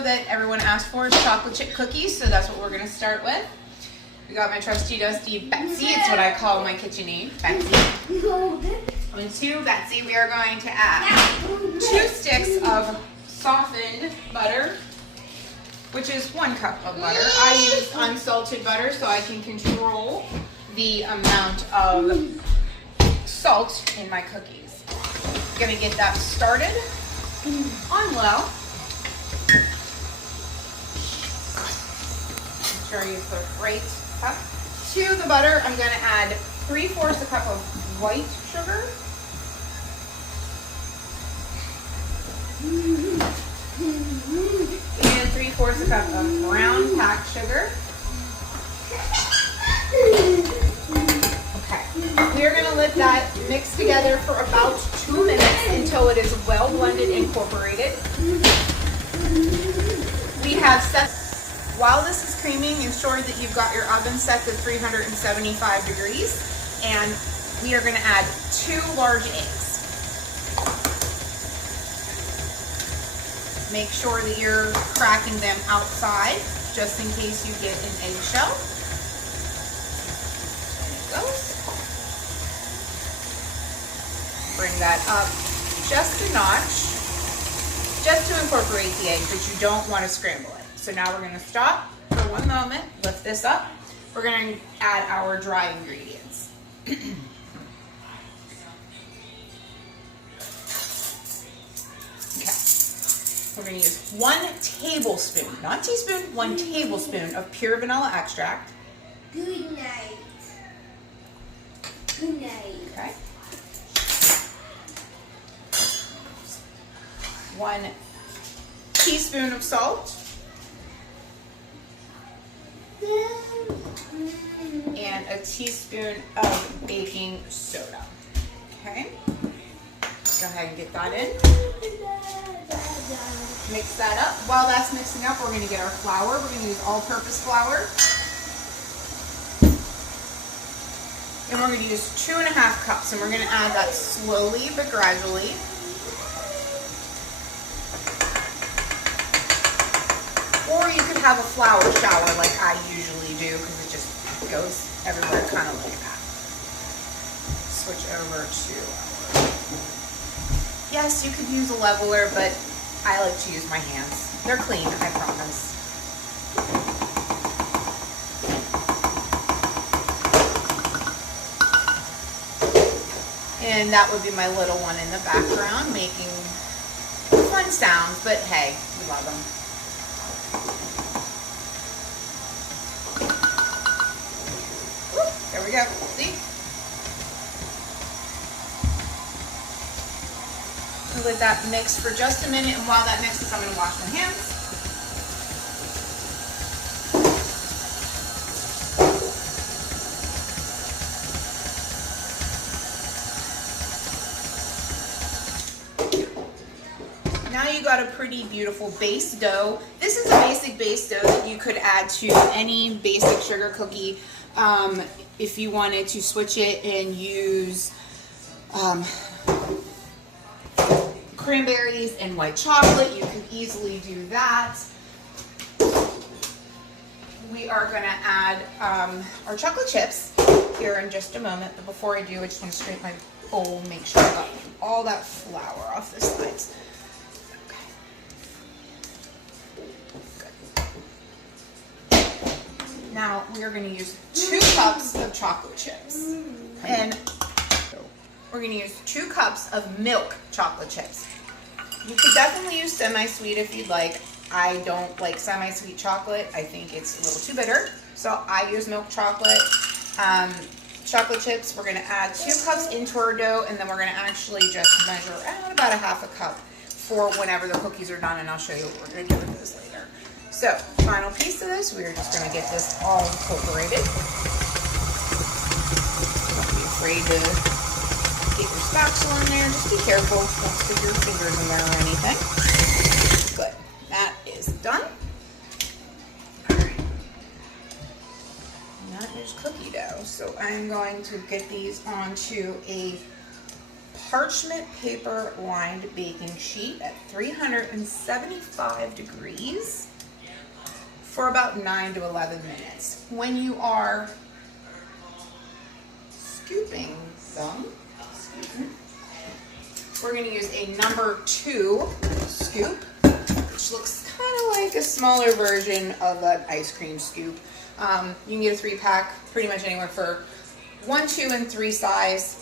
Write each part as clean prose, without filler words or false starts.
that everyone asked for is chocolate chip cookies, so that's what we're gonna start with. We got my trusty dusty Betsy, it's what I call my kitchen Betsy. And to Betsy, we are going to add 2 sticks of softened butter, which is 1 cup of butter. I use unsalted butter so I can control the amount of salt in my cookies. Gonna get that started on low. Make sure I use the right cup. To the butter, I'm gonna add 3/4 a cup of white sugar. And 3/4 a cup of brown packed sugar. Okay, we are gonna let that mix together for about 2 minutes until it is well blended, incorporated. We have set, while this is creaming, ensure that you've got your oven set to 375 degrees, and we are gonna add 2 large eggs. Make sure that you're cracking them outside, just in case you get an eggshell. There it goes. Bring that up just a notch, just to incorporate the egg, but you don't want to scramble it. So now we're going to stop for 1 moment, lift this up. We're going to add our dry ingredients. We're going to use 1 tablespoon, not teaspoon, 1 tablespoon of pure vanilla extract. Good night. Good night. Okay. 1 teaspoon of salt. And a teaspoon of baking soda. Okay. Go ahead and get that in. Mix that up. While that's mixing up, we're going to get our flour. We're going to use all-purpose flour. And we're going to use 2½ cups. And we're going to add that slowly but gradually. Or you could have a flour shower like I usually do, because it just goes everywhere kind of like that. Switch over to our... Yes, you could use a leveler, but I like to use my hands. They're clean, I promise. And that would be my little one in the background making fun sounds, but hey, we love them. There we go. See? I'll let that mix for just a minute, and while that mixes, I'm going to wash my hands. Now you got a pretty beautiful base dough. This is a basic base dough that you could add to any basic sugar cookie. If you wanted to switch it and use cranberries and white chocolate, you can easily do that. We are going to add our chocolate chips here in just a moment, but before I do, I just want to scrape my bowl and make sure I got all that flour off the sides. Now we are going to use 2 cups of chocolate chips, and we're going to use 2 cups of milk chocolate chips. You could definitely use semi-sweet if you'd like. I don't like semi-sweet chocolate. I think it's a little too bitter, so I use milk chocolate. Chocolate chips, we're going to add 2 cups into our dough, and then we're going to actually just measure out about 1/2 cup for whenever the cookies are done, and I'll show you what we're going to do with those later. So, final piece of this, we're just going to get this all incorporated. Don't be afraid to get your spatula in there. Just be careful. Don't stick your fingers in there or anything. Good. That is done. Alright. That is cookie dough. So I'm going to get these onto a parchment paper lined baking sheet at 375 degrees for about 9 to 11 minutes. When you are scooping them, we're going to use a number 2 scoop, which looks kind of like a smaller version of an ice cream scoop. You can get a 3-pack pretty much anywhere for 1, 2, and 3 size.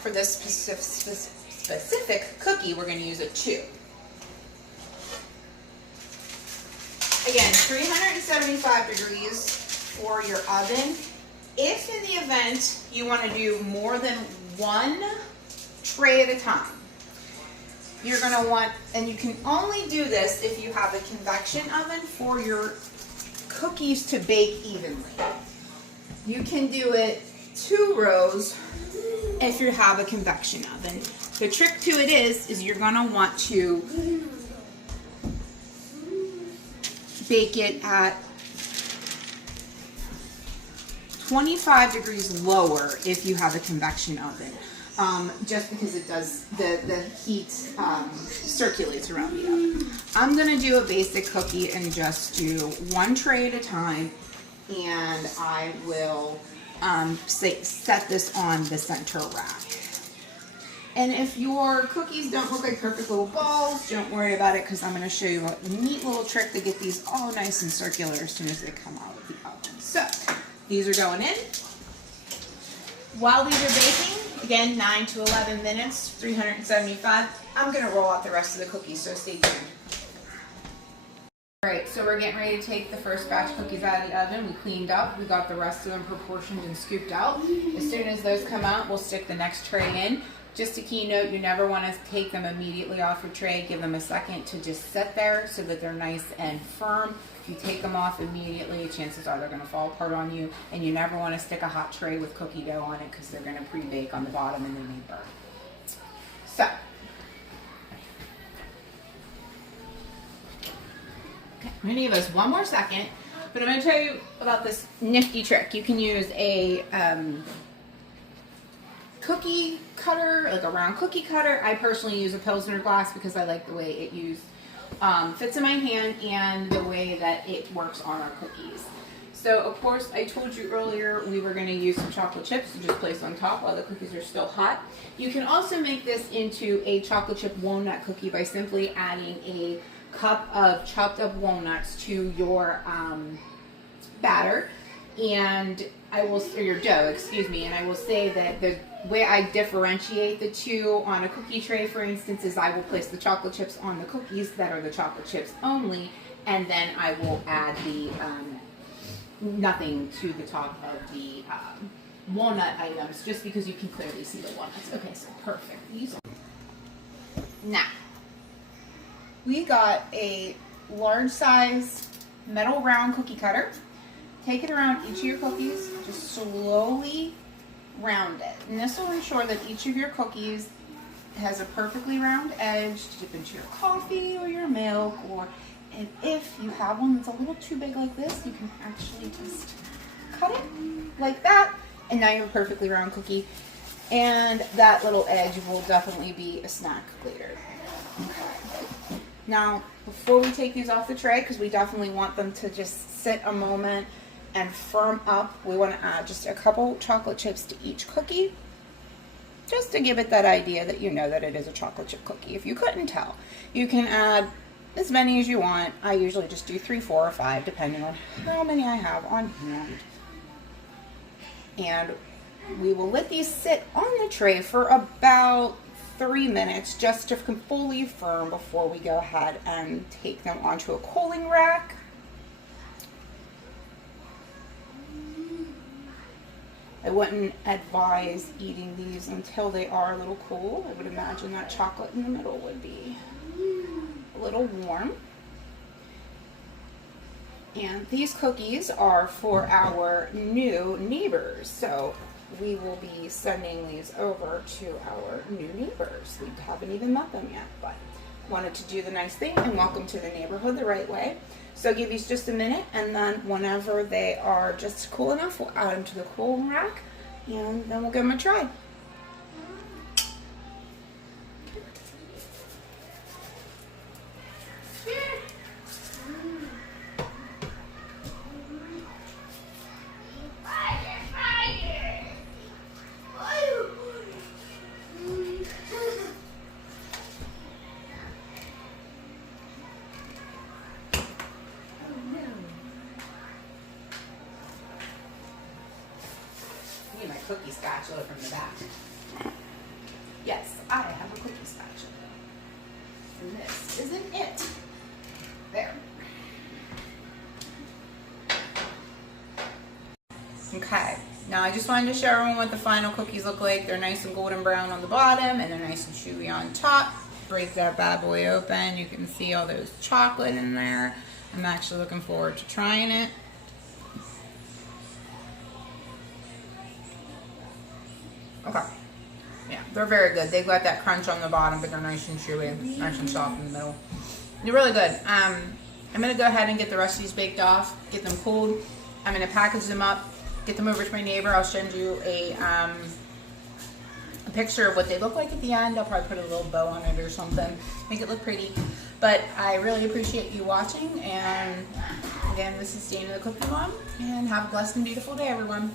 For this specific cookie, we're going to use a 2. Again, 375 degrees for your oven. If in the event you want to do more than 1 tray at a time, you're going to want, and you can only do this if you have a convection oven for your cookies to bake evenly. You can do it 2 rows if you have a convection oven. The trick to it is you're going to want to bake it at 25 degrees lower if you have a convection oven. Just because it does, the heat circulates around the oven. I'm going to do a basic cookie and just do 1 tray at a time, and I will set this on the center rack. And if your cookies don't look like perfect little balls, don't worry about it, because I'm going to show you a neat little trick to get these all nice and circular as soon as they come out of the oven. So these are going in. While these are baking, again, 9 to 11 minutes, 375, I'm going to roll out the rest of the cookies, so stay tuned. Alright, so we're getting ready to take the first batch of cookies out of the oven. We cleaned up, we got the rest of them proportioned and scooped out. As soon as those come out, we'll stick the next tray in. Just a key note, you never want to take them immediately off your tray. Give them a second to just sit there so that they're nice and firm. If you take them off immediately, chances are they're going to fall apart on you. And you never want to stick a hot tray with cookie dough on it because they're going to pre-bake on the bottom and they may burn. So, okay, I'm going to give us one more second, but I'm going to tell you about this nifty trick. You can use a cookie cutter, like a round cookie cutter. I personally use a Pilsner glass because I like the way it fits in my hand and the way that it works on our cookies. So of course I told you earlier we were going to use some chocolate chips to just place on top while the cookies are still hot. You can also make this into a chocolate chip walnut cookie by simply adding a cup of chopped up walnuts to your batter, and or your dough, excuse me, and I will say that the way I differentiate the two on a cookie tray, for instance, is I will place the chocolate chips on the cookies that are the chocolate chips only, and then I will add the nothing to the top of the walnut items, just because you can clearly see the walnuts. Okay, so perfect. Now, we got a large size metal round cookie cutter. Take it around each of your cookies, just slowly round it. And this will ensure that each of your cookies has a perfectly round edge to dip into your coffee or your milk, and if you have one that's a little too big like this, you can actually just cut it like that, and now you have a perfectly round cookie. And that little edge will definitely be a snack later. Okay. Now, before we take these off the tray, because we definitely want them to just sit a moment and firm up, we want to add just a couple chocolate chips to each cookie, just to give it that idea that you know that it is a chocolate chip cookie. If you couldn't tell, you can add as many as you want. I usually just do 3, 4, or 5, depending on how many I have on hand. And we will let these sit on the tray for about 3 minutes just to fully firm before we go ahead and take them onto a cooling rack. I wouldn't advise eating these until they are a little cool. I would imagine that chocolate in the middle would be a little warm. And these cookies are for our new neighbors. So we will be sending these over to our new neighbors. We haven't even met them yet, but wanted to do the nice thing and welcome to the neighborhood the right way. So I'll give these just a minute, and then whenever they are just cool enough, we'll add them to the cooling rack, and then we'll give them a try. cookie spatula from the back. Yes, I have a cookie spatula. And this isn't it. There. Okay, now I just wanted to show everyone what the final cookies look like. They're nice and golden brown on the bottom, and they're nice and chewy on top. Break that bad boy open. You can see all those chocolate in there. I'm actually looking forward to trying it. Okay. Yeah, they're very good. They've got that crunch on the bottom, but they're nice and chewy, nice and soft in the middle. They're really good. I'm going to go ahead and get the rest of these baked off, get them cooled. I'm going to package them up, get them over to my neighbor. I'll send you a picture of what they look like at the end. I'll probably put a little bow on it or something, make it look pretty. But I really appreciate you watching, and again, this is Dana the Cookie Mom, and have a blessed and beautiful day, everyone.